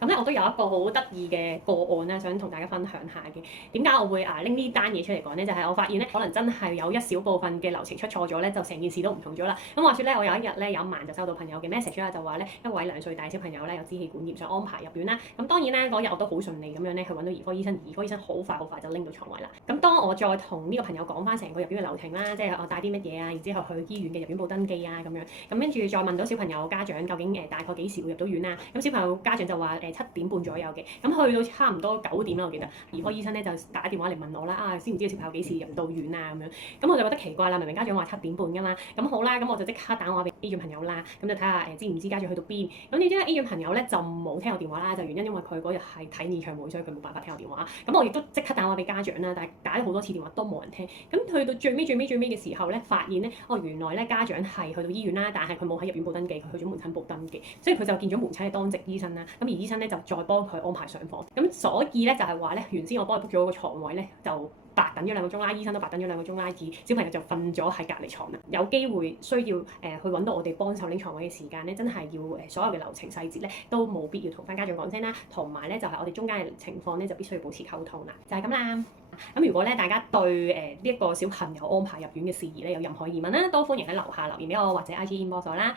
咁咧我都有一個好得意嘅個案咧，想同大家分享下嘅。點解我會拎呢單嘢出嚟講咧？就係我發現咧，可能真係有一小部分嘅流程出錯咗咧，就成件事都唔同咗啦。咁話說咧，我有一日咧有一晚就收到朋友嘅 message 啦，就話咧一位2歲大小朋友咧有支氣管炎，想安排入院啦。咁當然咧嗰日我都好順利咁樣咧去揾到兒科醫生，兒科醫生好快就拎到床位啦。咁當我再同呢個朋友講翻成個入院嘅流程啦，即係我帶啲乜嘢啊，然之後去醫院嘅入院部登記啊咁樣，咁跟住再問到小朋友家長究竟大概幾時會入到院啊？咁小朋友家長就話7點半左右嘅，咁去到差唔多9點啦，我記得兒科醫生咧就打電話嚟問我啦，知唔知小朋友幾時入到院啊咁樣？咁我就覺得奇怪啦，明明家長話7點半㗎嘛，咁好啦，咁我就即刻打電話俾 A 院朋友啦，咁就睇下知唔知家長去到邊？咁點知咧 A 院朋友咧就冇聽我電話啦，就原因因為佢嗰日係睇演唱會，所以佢冇辦法聽我電話。咁我亦都即刻打電話俾家長啦，但係打咗好多次電話都冇人聽。咁去到最尾嘅時候咧，發現咧原來咧家長係去到醫院啦，但係佢冇喺入院部登記，佢去咗門診部登記，所以佢就見咗門診嘅當值醫生啦。咁而醫生咧就再幫佢安排上房。咁所以咧就係話咧，原先我幫佢 book 咗個床位咧就白等咗2個鐘啦，醫生都白等咗2個鐘啦，而小朋友就瞓咗喺隔離床啦。有機會需要去揾到我哋幫手拎床位嘅時間咧，真係要所有嘅流程細節咧都冇必要同翻家長講聲啦，同埋咧就係我哋中間嘅情況咧就必須要保持溝通啦，就係咁啦。咁如果咧大家對呢一個小朋友安排入院嘅事宜咧有任何疑問啦，都歡迎喺樓下留言俾我或者 IG inbox 我啦。